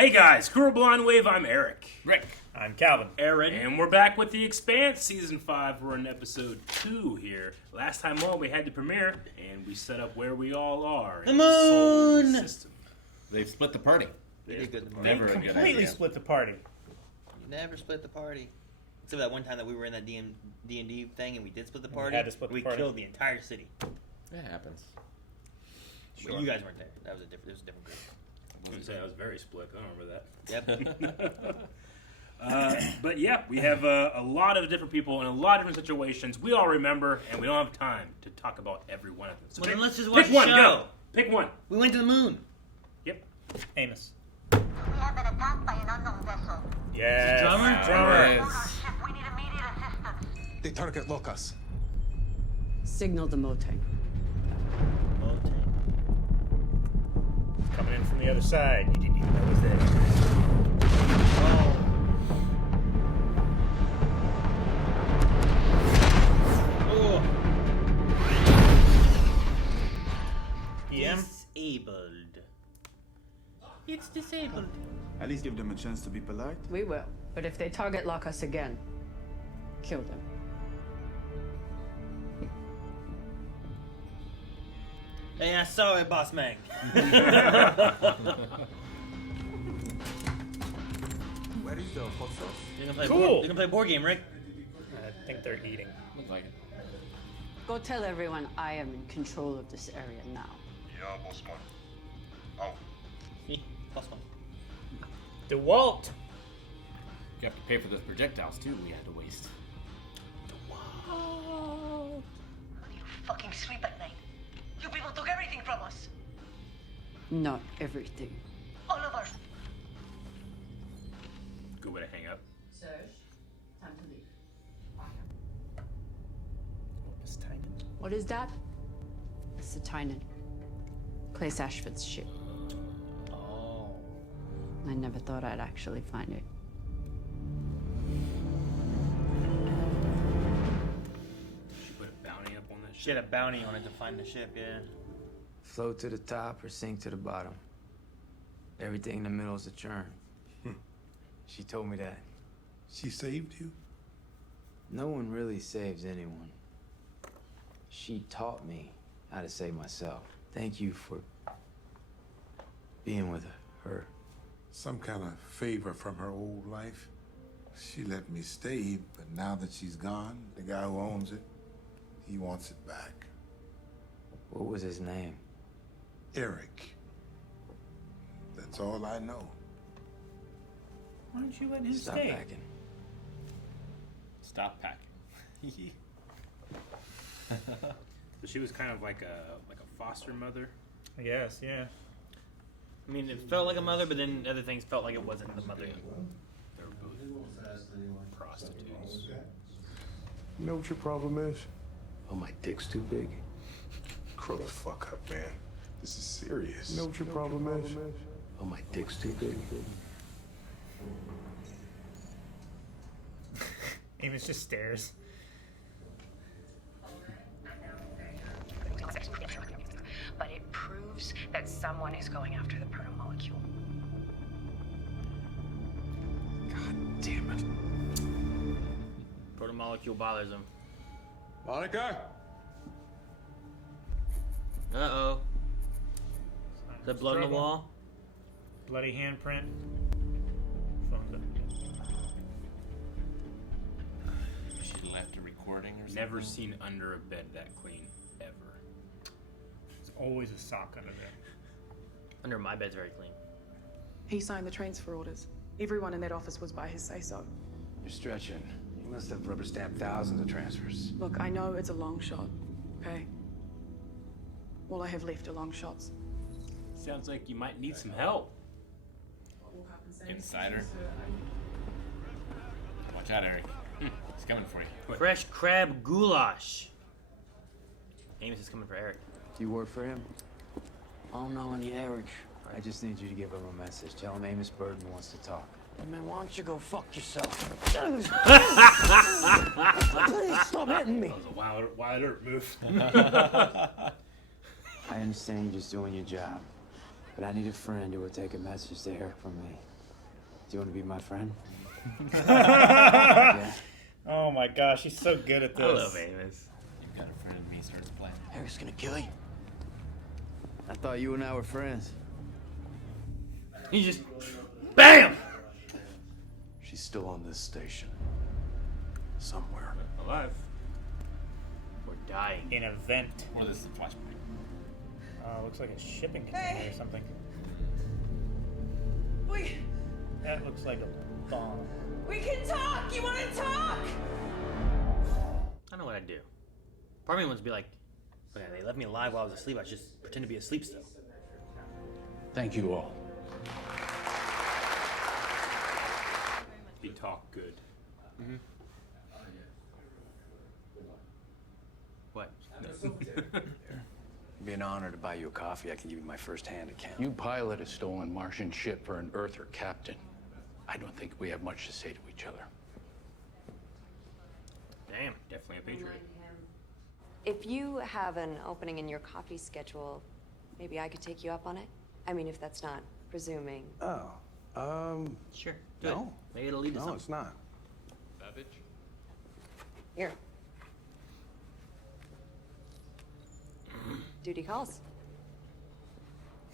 Hey guys, Cruel Blind Wave, I'm Eric. Rick. I'm Calvin. Aaron. And we're back with the Expanse Season 5. We're in Episode 2 here. Last time on, we had the premiere, and we set up where we all are. The moon! The system. They've split the party. They Never a good Completely idea. split the party. You never split the party. Except that one time that we were in that D&D thing and we did split the party. had to split the we party. killed the entire city. It happens. But you guys weren't there. That was a different group. I was going to say, I was very split. I don't remember that. Yep. But yeah, we have a lot of different people in a lot of different situations. We all remember, and we don't have time to talk about every one of them. So Well, then let's just pick watch the one, show. go. Pick one. We went to the moon. Yep. Amos. We have been attacked by an unknown vessel. Yes. Drummer? Drummer. On our ship, we need immediate assistance. They target Locus. Signal the Motang. Coming in from the other side. You didn't even know it was there. Oh. PM? Disabled. It's disabled. At least give them a chance to be polite. We will. But if they target lock us again, kill them. Hey, I saw it, Boss Man. Where is the hot sauce? You're gonna play Cool. you're gonna play a board game, Rick. I think they're eating. Looks like it. Go tell everyone I am in control of this area now. Ja, bossman. Au. Boss Man. DeWalt. You have to pay for those projectiles too we had to waste. How do you fucking sleep at night? You people took everything from us. Not everything. All of our... Good way to hang up. Serge, time to leave. It's tiny. What is that? It's the Tynan. Clay Ashford's ship. Oh. I never thought I'd actually find it. She put a bounty up on that She shit. had a bounty on it to find the ship, yeah. Float to the top or sink to the bottom. Everything in the middle is a churn. She told me that. She saved you? No one really saves anyone. She taught me how to save myself. Thank you for being with her. Some kind of favor from her old life. She let me stay, but now that she's gone, the guy who owns it, he wants it back. What was his name? Eric. That's all I know. Why don't you let him Stop stay? packing. Stop packing. So she was kind of like a foster mother. I guess, yeah. I mean, it felt like a mother, but then other things felt like it wasn't the mother. They were both prostitutes. You know what your problem is? Oh, my dick's too big. Grow the fuck up, man. This is serious. You know what your problem is? Oh, my dick's too big. Amos just stares. But it proves that someone is going after the protomolecule. God damn it. Protomolecule bothers him. Monica? Uh-oh. Is that blood on the wall? Bloody handprint. Phone's up. She left a recording or something. Never seen under a bed that clean, ever. There's always a sock under there. Under my bed's very clean. He signed the transfer orders. Everyone in that office was by his say-so. You're stretching. You must have rubber stamped thousands of transfers. Look, I know it's a long shot, okay? All I have left are long shots. Sounds like you might need some help. Insider. Watch out, Eric. He's coming for you. Fresh crab goulash. Amos is coming for Eric. Do you work for him? I don't know any Eric. I just need you to give him a message. Tell him Amos Burton wants to talk. Hey, man, why don't you go fuck yourself? Please stop hitting me. That was a wild earth move. I understand you're just doing your job. But I need a friend who will take a message to Eric from me. Do you want to be my friend? Yeah. Oh my gosh, he's so good at this. I love Amos. You've got a friend in me starts playing. Eric's gonna kill you. I thought you and I were friends. He just, BAM! She's still on this station. Somewhere. Alive. We're dying. In a vent. Well, this is a flashpoint. Looks like a shipping container or something. We That looks like a bomb. can talk. You want to talk? I know what I'd do. Part of me wants to be like, okay, they left me alive while I was asleep. I should just pretend to be asleep still. Thank you all. He talked good. Mm-hmm. What? It'd be an honor to buy you a coffee. I can give you my first-hand account. You pilot a stolen Martian ship for an Earther captain. I don't think we have much to say to each other. Damn, definitely a patriot. If you have an opening in your coffee schedule, maybe I could take you up on it? I mean, if that's not presuming. Oh, Sure. Do no. it. Maybe it'll lead to No, something. it's not. Here. Duty calls.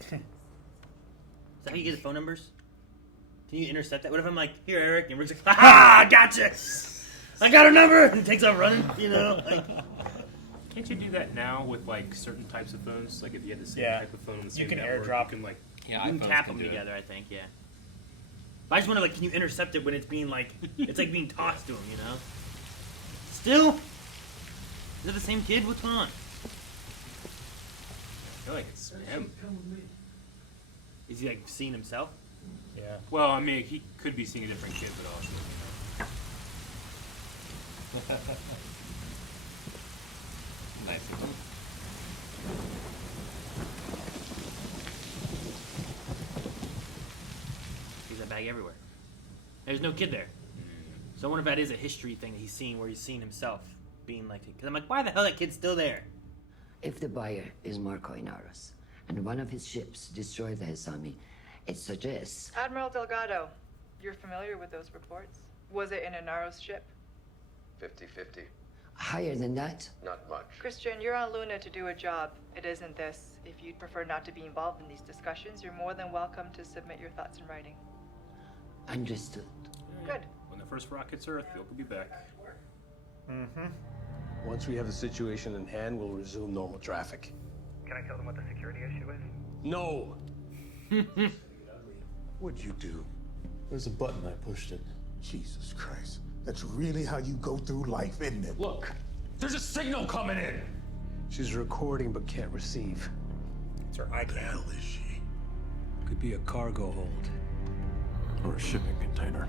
Is that how you get the phone numbers? Can you intercept that? What if I'm like, here, Eric, and Rick's like, ha ha, gotcha! I got her number! And takes off running, you know? Like, Can't you do that now with like certain types of phones? Like if you had the same Yeah. type of phone on the You same can network, airdrop. you can like Yeah, you can iPhones tap can them do it. together, I think, yeah. But I just wonder, like, can you intercept it when it's being like, it's like being tossed to him, you know? Still? Is it the same kid? What's going on? I feel like it's him. Is he like seeing himself? Yeah. Well, I mean, he could be seeing a different kid, but also, Nice. He's that bag everywhere. There's no kid there. So I wonder if that is a history thing that he's seeing, where he's seeing himself being like, because I'm like, why the hell that kid's still there? If the buyer is Marco Inaros, and one of his ships destroyed the Hesami, it suggests... Admiral Delgado, you're familiar with those reports? Was it in a Naros ship? 50-50. Higher than that? Not much. Christian, you're on Luna to do a job. It isn't this. If you'd prefer not to be involved in these discussions, you're more than welcome to submit your thoughts in writing. Understood. Good. when the first rock hits Earth, Phil could be back. Mm-hmm. Once we have the situation in hand, we'll resume normal traffic. Can I tell them what the security issue is? No! What'd you do? There's a button, I pushed it. Jesus Christ. That's really how you go through life, isn't it? Look, there's a signal coming in! She's recording but can't receive. It's her What the hell is she? Could be a cargo hold. Or a shipping container.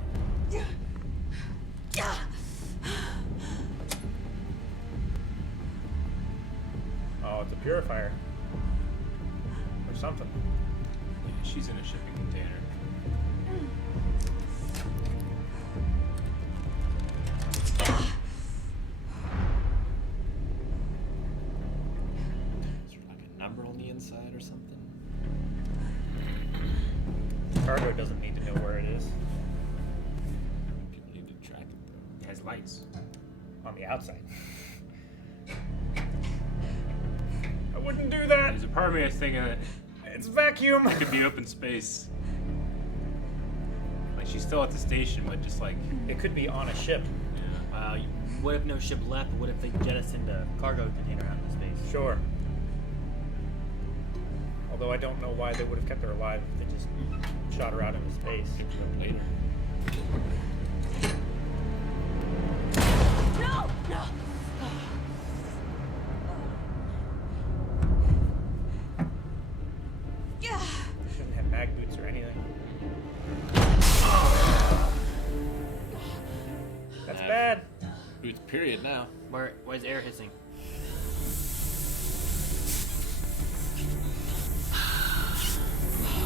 Oh, it's a purifier. Or something. Yeah, she's in a shipping container. Is there like a number on the inside or something? Cargo doesn't need to know where it is. People need to track it though. It has lights. On the outside. I wouldn't do that! There's a part of me that's thinking that It's vacuum! it could be open space. Like, she's still at the station, but just like... It could be on a ship. What if no ship left? What if they jettisoned a cargo container out into space? Sure. Although I don't know why they would have kept her alive if they just shot her out into space. Later. No! No! Yeah. Shouldn't have mag boots or anything. That's bad. Boots period now. Why is air hissing?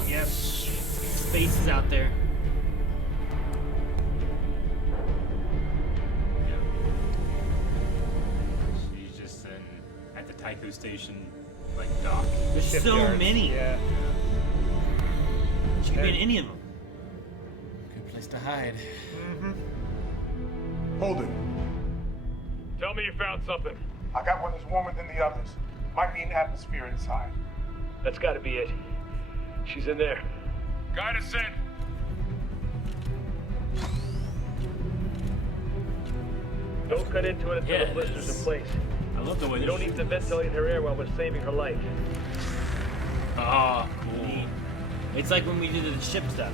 Yep. Space is out there. Yeah. She's just at the Tycho station, like, dock. There's so Shipyards, many. Yeah. She could be in any of them. Good place to hide. Hold it. Tell me you found something. I got one that's warmer than the others. Might be an atmosphere inside. That's gotta be it. She's in there. Guide us in. Don't cut into it until the blister's in place. I love the way You don't need to ventilate her air while we're saving her life. Ah, cool. It's like when we did the ship stuff.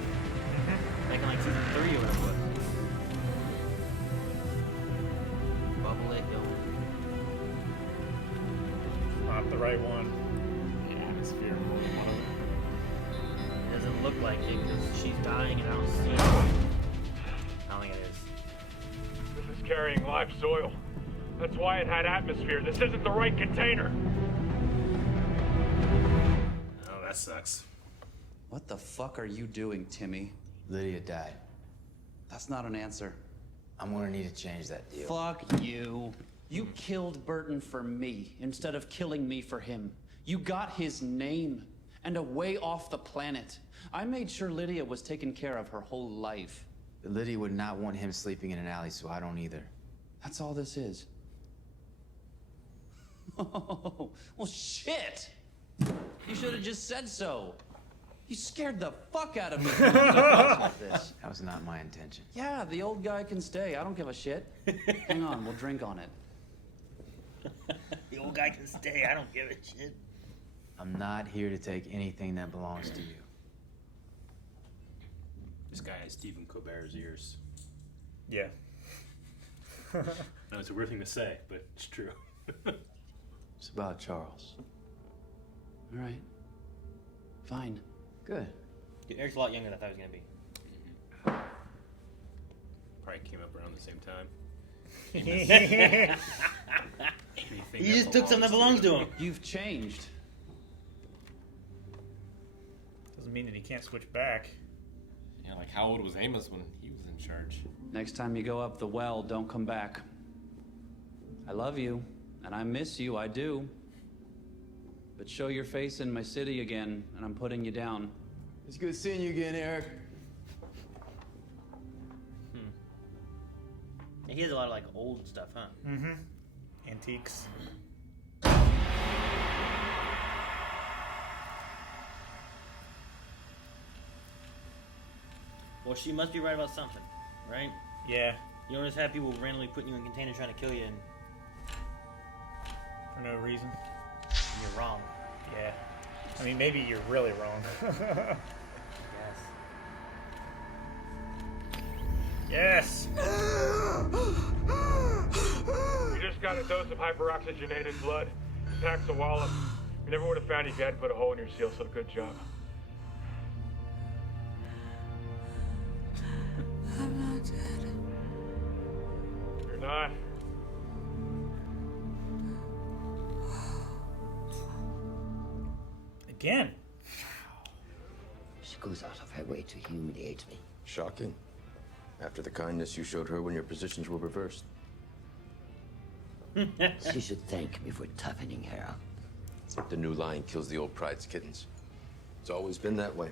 Back in like season 3 or whatever it was. Bubble it, go. Not the right one. Atmosphere. It doesn't look like it because she's dying and I don't see it. I don't think it is. This is carrying live soil. That's why it had atmosphere. This isn't the right container. Oh, that sucks. What the fuck are you doing, Timmy? Lydia died. That's not an answer. I'm gonna need to change that deal. Fuck you. You killed Burton for me instead of killing me for him. You got his name and a way off the planet. I made sure Lydia was taken care of her whole life. But Lydia would not want him sleeping in an alley, so I don't either. That's all this is. Oh, well, shit! You should have just said so. You scared the fuck out of me. That was not my intention. Yeah, the old guy can stay. I don't give a shit. Hang on, we'll drink on it. The old guy can stay. I don't give a shit. I'm not here to take anything that belongs to you. This guy has Stephen Colbert's ears. Yeah. No, it's a weird thing to say, but it's true. It's about Charles. All right. Fine. Good. Dude, Eric's a lot younger than I thought he was gonna be. Probably came up around the same time. He just took something that belongs to him. You've changed. Doesn't mean that he can't switch back. Yeah, like how old was Amos when he was in charge? Next time you go up the well, don't come back. I love you, and I miss you, I do. But show your face in my city again, and I'm putting you down. It's good seeing you again, Eric. He has a lot of like old stuff, huh? Mm-hmm. Antiques. Well, she must be right about something, right? Yeah. You don't just have people randomly putting you in a container trying to kill you, and For no reason. you're wrong. Yeah. I mean, maybe you're really wrong. Yes. Yes! You just got a dose of hyperoxygenated blood. It packs a wallop. We never would have found you if you hadn't put a hole in your seal, so good job. I'm not dead. You're not. Again. She goes out of her way to humiliate me. Shocking. After the kindness you showed her when your positions were reversed. She should thank me for toughening her up. The new lion kills the old pride's kittens. It's always been that way.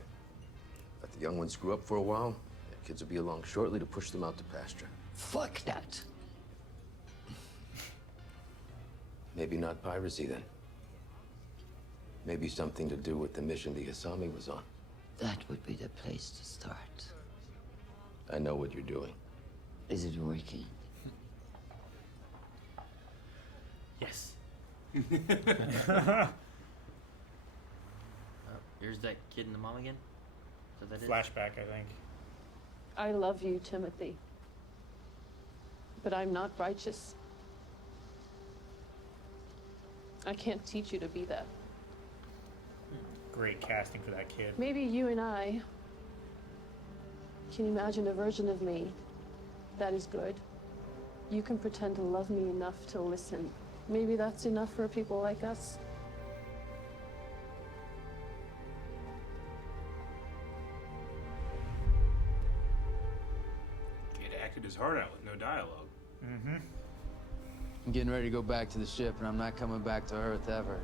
Let the young ones grow up for a while, the kids will be along shortly to push them out to pasture. Fuck that. Maybe not piracy then. Maybe something to do with the mission the Asami was on. That would be the place to start. I know what you're doing. Is it working? Yes. Here's that kid and the mom again. So that is Flashback, I think. I love you, Timothy. But I'm not righteous. I can't teach you to be that. Great casting for that kid. Maybe you and I can imagine a version of me that is good. You can pretend to love me enough to listen. Maybe that's enough for people like us. Kid acted his heart out with no dialogue. Mm-hmm. I'm getting ready to go back to the ship, and I'm not coming back to Earth ever.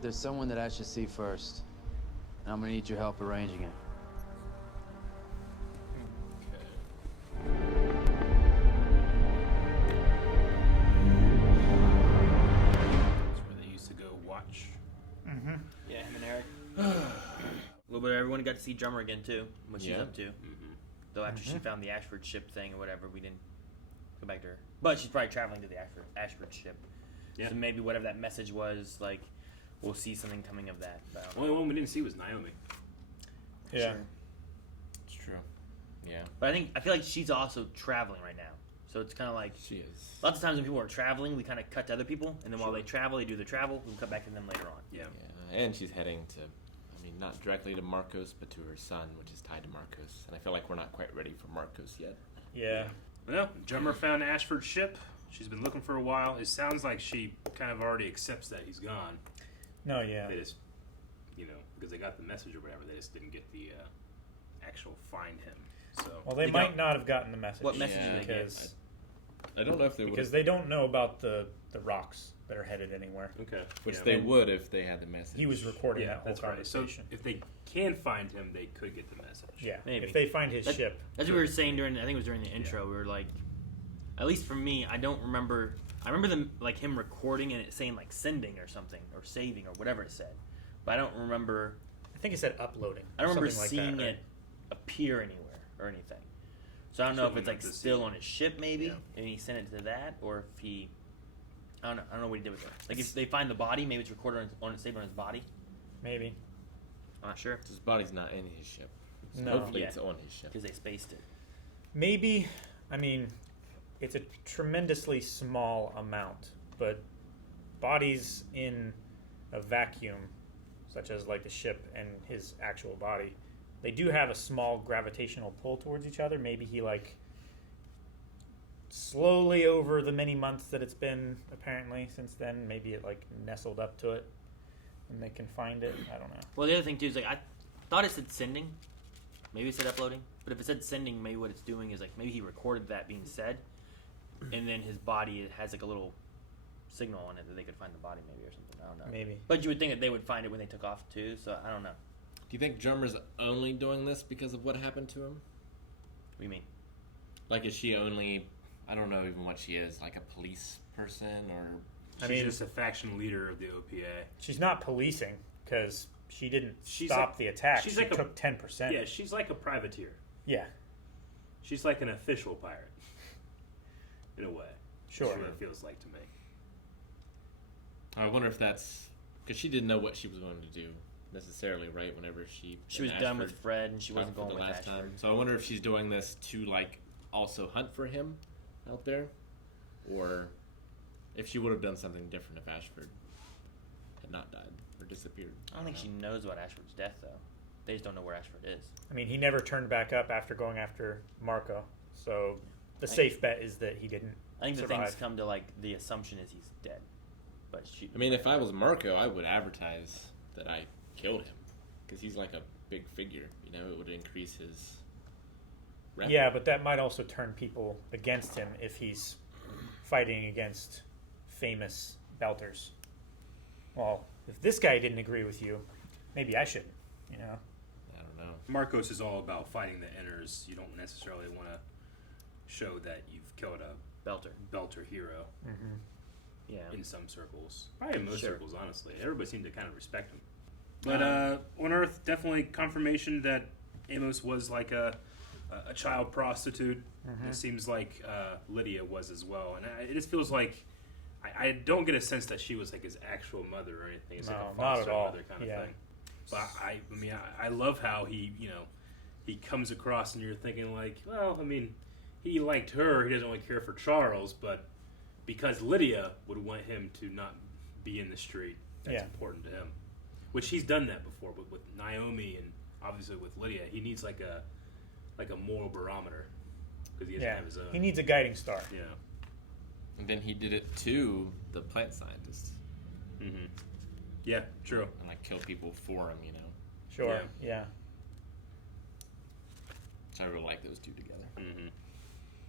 There's someone that I should see first, and I'm gonna need your help arranging it. got to see Drummer again too. What she's Yeah. up to. Though after she found the Ashford ship thing or whatever, we didn't go back to her. But she's probably traveling to the Ashford ship. Yeah. So maybe whatever that message was, like, we'll see something coming of that. But I don't The only know. one we didn't see was Naomi. Yeah. Sure. It's true. Yeah. But I feel like she's also traveling right now. So it's kind of like She is. lots of times when people are traveling, we kind of cut to other people, and then while they travel, they do their travel. We cut back to them later on. Yeah. Yeah, and she's heading to, I mean, not directly to Marcos, but to her son, which is tied to Marcos. And I feel like we're not quite ready for Marcos yet. Yeah. Well, Drummer found Ashford's ship. She's been looking for a while. It sounds like she kind of already accepts that he's gone. No, yeah. They just, because they got the message or whatever, they just didn't get the actual find him. So Well, they might not have gotten the message. What message did they get? Because I don't know if they would. because they don't know about the rocks that are headed anywhere. Okay. Which Yeah. they would if they had the message. He was recording Yeah, that whole that's right. So conversation. if they can find him, they could get the message. Yeah. Maybe. If they find his That- ship. That's what we were saying during. I think it was during the intro. We were like, at least for me, I don't remember. I remember them like him recording and it saying like sending or something or saving or whatever it said, but I don't remember. I think it said uploading. I don't remember something like seeing that, right? it appear anywhere or anything. So I don't know if Something it's like like this, still yeah. on his ship maybe, Yeah. and he sent it to that, or if he. I don't know what he did with it. Like if they find the body, maybe it's recorded on saved on his body. Maybe. I'm not sure. His body's not in his ship. So No. hopefully Yeah. it's on his ship. Because they spaced it. Maybe, I mean, it's a tremendously small amount, but bodies in a vacuum, such as like the ship and his actual body, they do have a small gravitational pull towards each other. Maybe he like slowly over the many months that it's been apparently since then, maybe it like nestled up to it and they can find it. I don't know. Well, the other thing too is like I thought it said sending, maybe it said uploading, but if it said sending, maybe what it's doing is like maybe he recorded that being said, and then his body has like a little signal on it that they could find the body maybe or something. I don't know. Maybe. But you would think that they would find it when they took off too. So I don't know. Do you think Drummer's only doing this because of what happened to him? What do you mean? Like, is she only? I don't know even what she is. Like a police person or? She's just a faction leader of the OPA. She's not policing because she didn't stop the attack. She took 10%. Yeah, she's like a privateer. Yeah. She's like an official pirate. In a way. Sure. That's what it feels like to me. I wonder if that's because she didn't know what she was going to do necessarily, right? Whenever she was done with Fred and she wasn't for going the with last Ashford. time. So I wonder if she's doing this to like also hunt for him out there, or if she would have done something different if Ashford had not died or disappeared. I don't think she knows about Ashford's death though. They just don't know where Ashford is. I mean, he never turned back up after going after Marco. So the safe bet is that he didn't I think the survive. things come to like the assumption is he's dead. But she. I mean, if I was Marco, I would advertise that I killed him because he's like a big figure. You know, it would increase his. Rep. Yeah, but that might also turn people against him if he's fighting against famous belters. Well, if this guy didn't agree with you, maybe I shouldn't, you know? I don't know. Marcos is all about fighting the inners. You don't necessarily want to show that you've killed a belter hero. Mm-hmm. Yeah. In some circles. Probably in most Sure. circles, honestly. Everybody seemed to kind of respect him. But on Earth, definitely confirmation that Amos was like a child prostitute. Mhm. It seems like Lydia was as well. And it just feels like I don't get a sense that she was like his actual mother or anything. It's like No, a not foster at all. mother kind of Yeah. thing. But I mean, I love how he comes across and you're thinking like, well, I mean, he liked her. He doesn't really care for Charles, but because Lydia would want him to not be in the street, that's Yeah. important to him. Which he's done that before, but with Naomi and obviously with Lydia, he needs like a moral barometer because he doesn't Yeah, have his own. he needs a guiding star. Yeah. And then he did it to the plant scientists. Mm-hmm. Yeah, true. And like kill people for him, you know. Sure, yeah. So I really like those two together. Mm-hmm.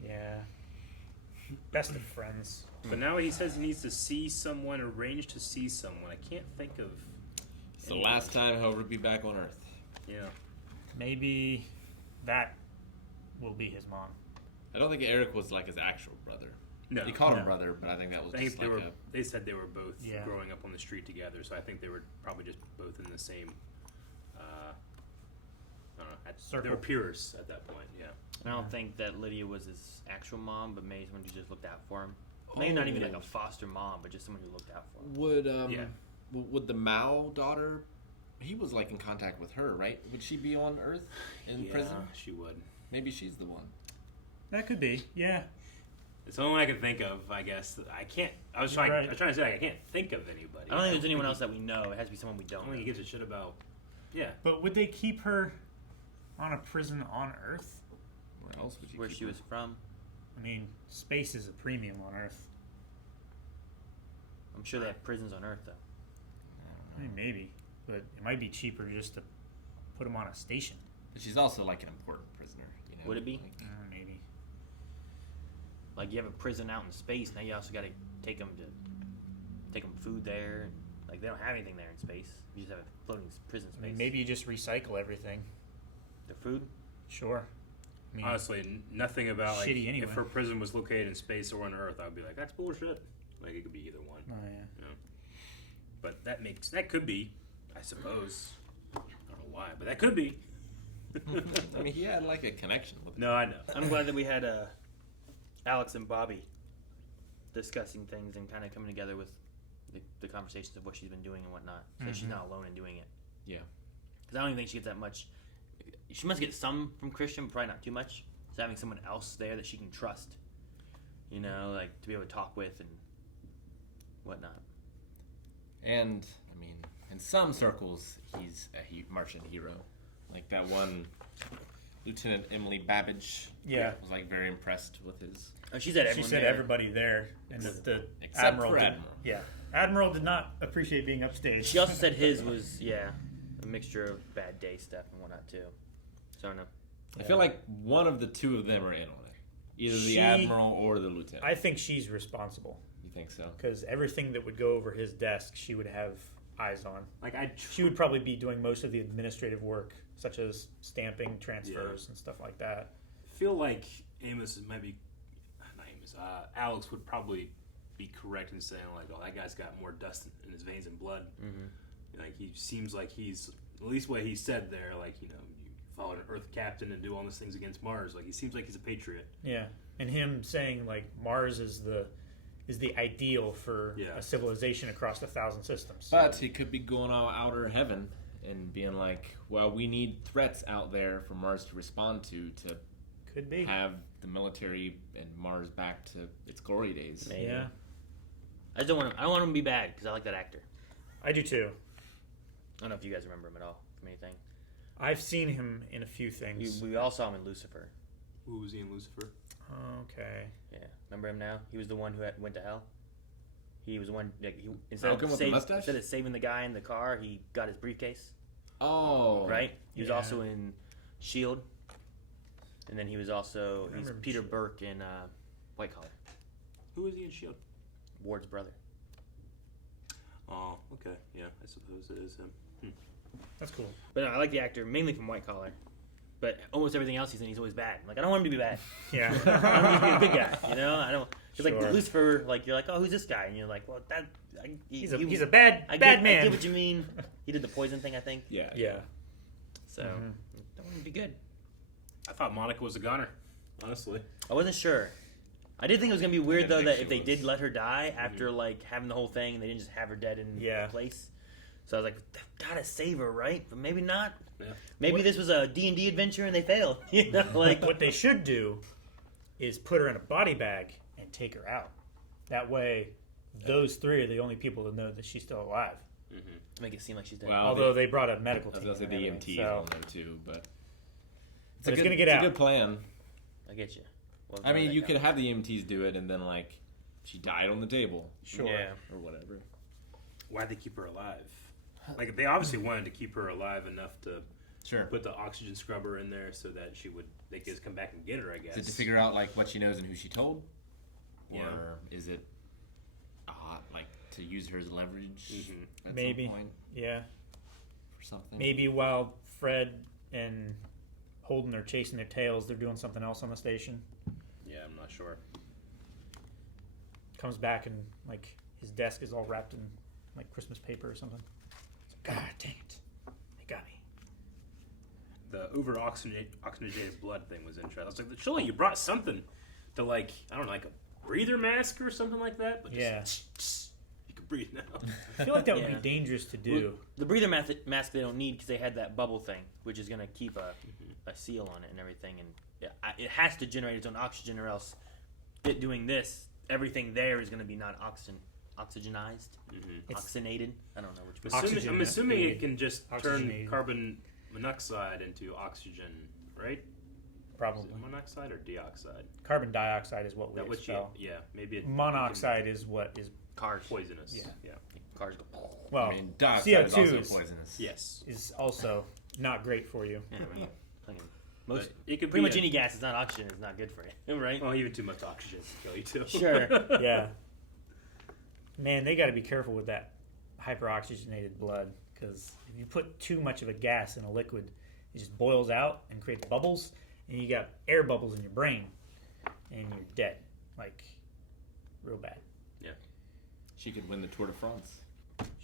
Yeah. Best of friends. But now he says he needs to see someone, arrange to see someone. I can't think of. It's the last time he'll be back on Earth. Yeah. Maybe that will be his mom. I don't think Eric was like his actual brother. No. He called him No. brother, but I think that was I think just they like were. They said they were both Yeah. growing up on the street together, so I think they were probably just both in the same They were peers at that point. Yeah. I don't think that Lydia was his actual mom, but maybe someone who just looked out for him. Maybe not even like a foster mom, but just someone who looked out for him. Would the Mao daughter? He was like in contact with her, right? Would she be on Earth in prison? She would. Maybe she's the one. That could be. Yeah. It's the only one I can think of. I guess I can't. I was trying. I was trying to say I can't think of anybody. I don't think there's anyone else that we know. It has to be someone we don't. I don't think he gives a shit about. Yeah. But would they keep her on a prison on Earth? Where else would you? Where she was from? I mean, space is a premium on Earth. I'm sure they have prisons on Earth, though. I mean, maybe, but it might be cheaper just to put them on a station. But she's also like an important prisoner. You know? Would it be? Maybe. Like you have a prison out in space. Now you also got to take them food there. Like they don't have anything there in space. You just have a floating prison space. I mean, maybe you just recycle everything. The food? Sure. I mean, honestly, nothing about like shitty anyway. if her prison was located in space or on Earth, I'd be like, that's bullshit. Like it could be either one. Oh yeah. You know? But that could be, I suppose. I don't know why, but that could be. I mean, he had like a connection with it. No, I know. I'm glad that we had Alex and Bobby discussing things and kind of coming together with the conversations of what she's been doing and whatnot. So she's not alone in doing it. Yeah. Because I don't even think she gets that much. She must get some from Christian, but probably not too much. So having someone else there that she can trust, you know, like to be able to talk with and whatnot. And I mean, in some circles, he's a Martian hero. Like that one Lieutenant Emily Babbage. Yeah. Was like very impressed with his. Oh, she said everybody there, and the Except Admiral. for did, Admiral. Yeah, Admiral did not appreciate being upstage. She also said his was a mixture of bad day stuff and whatnot too. So I don't know. I feel like one of the two of them are in on it. Either the Admiral or the Lieutenant. I think she's responsible. You think so? Because everything that would go over his desk, she would have eyes on. Like she would probably be doing most of the administrative work, such as stamping transfers and stuff like that. I feel like Alex would probably be correct in saying like, oh, that guy's got more dust in his veins and blood. Mm-hmm. Like he seems like he's, at least what he said there, like, you know, you follow an Earth captain and do all these things against Mars. Like he seems like he's a patriot. Yeah, and him saying like Mars is the ideal for a civilization across 1,000 systems. But he could be going on outer heaven and being like, well, we need threats out there for Mars to respond to could be have the military and Mars back to its glory days. Maybe. Yeah. I don't want him to be bad because I like that actor. I do too. I don't know if you guys remember him at all from anything. I've seen him in a few things. We all saw him in Lucifer. Who was he in Lucifer? Okay. Yeah, remember him now? He was the one who went to hell. He was the one. Like, instead of saving the guy in the car, he got his briefcase. Oh, right. He was also in Shield, and then he's Peter Burke in White Collar. Who is he in Shield? Ward's brother. Oh, okay. Yeah, I suppose it is him. That's cool. But no, I like the actor mainly from White Collar. But almost everything else he's in, he's always bad. Like, I don't want him to be bad. Yeah. I want him to be a good guy, you know? I don't... Because, like, Lucifer, like, you're like, oh, who's this guy? And you're like, well, he's a bad man. I get what you mean. He did the poison thing, I think. Yeah. So, don't want him to be good. I thought Monica was a goner, honestly. I wasn't sure. I did think it was going to be weird, though, that if they did let her die after, like, having the whole thing, and they didn't just have her dead in place. So I was like, they've got to save her, right? But maybe not. Yeah. Maybe this was a D&D adventure and they failed. You know, like what they should do is put her in a body bag and take her out. That way, those three are the only people that know that she's still alive. To make it seem like she's dead. Well, although they brought a medical team. I was going to say the EMTs on there too, but it's going to get out. It's a good plan. I get you. Well, I mean, you could have the EMTs do it, and then like she died on the table, sure, or whatever. Why'd they keep her alive? Like they obviously wanted to keep her alive enough to put the oxygen scrubber in there so that they could just come back and get her. I guess. Is it to figure out like what she knows and who she told, or Yeah. is it like to use her as leverage? At Maybe, some point yeah, for something. Maybe while Fred and Holden are chasing their tails, they're doing something else on the station. Yeah, I'm not sure. Comes back and like his desk is all wrapped in like Christmas paper or something. God dang it! They got me. the over oxygenated blood thing was interesting. I was like, surely you brought something to like I don't know, like a breather mask or something like that. But just, you can breathe now. I feel like that would be dangerous to do. Well, the breather mask they don't need because they had that bubble thing, which is going to keep a seal on it and everything, and it has to generate its own oxygen, or else doing this, everything there is going to be not oxygenized, oxygenated. I don't know which. I'm assuming it can just turn carbon monoxide into oxygen, right? Probably. Is it monoxide or dioxide? Carbon dioxide is what we expel. Maybe monoxide is what is poisonous. Yeah. Cars go. Well, I mean, dioxide CO2 is also poisonous. Yes, is also not great for you. Yeah, most it could pretty much any gas that's not oxygen is not good for you, right? Well, even too much oxygen can kill you too. Sure. Yeah. Man, they got to be careful with that hyperoxygenated blood, because if you put too much of a gas in a liquid, it just boils out and creates bubbles, and you got air bubbles in your brain, and you're dead, like real bad. Yeah. She could win the Tour de France.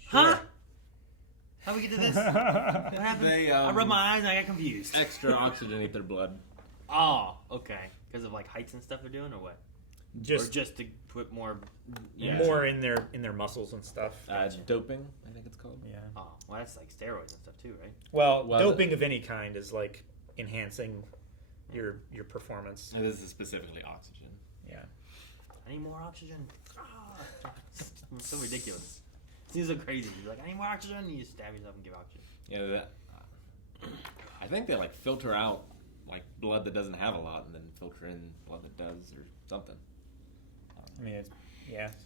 Huh? How we get to this? What happened? I rubbed my eyes and I got confused. Extra oxygenate their blood. Oh, okay. Because of like heights and stuff they're doing, or what? Or just to put more, more in their muscles and stuff. Doping, I think it's called. Yeah. Oh, well, that's like steroids and stuff too, right? Well, doping of any kind is like enhancing your performance. And this is specifically oxygen. Yeah. I need more oxygen. It's so ridiculous. It seems so crazy. You're like, I need more oxygen, and you just stab yourself and give oxygen. Yeah, I think they like filter out like blood that doesn't have a lot, and then filter in blood that does, or something. I mean, it's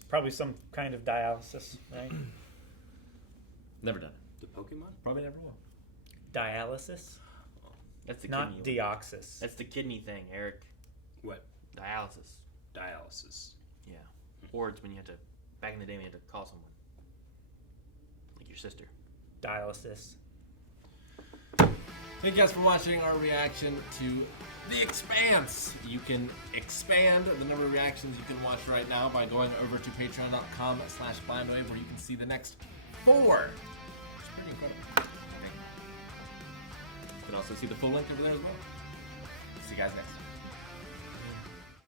probably some kind of dialysis, right? Never done it. The Pokemon? Probably never will. Dialysis? That's the not kidney. deoxys. That's the kidney thing, Eric. What? Dialysis. Dialysis. Yeah. Or it's when you had to. Back in the day, when you had to call someone, like your sister. Dialysis. Thank you guys for watching our reaction to The Expanse. You can expand the number of reactions you can watch right now by going over to patreon.com/blindwave, where you can see the next 4. It's pretty incredible. Okay. You can also see the full link over there as well. See you guys next time.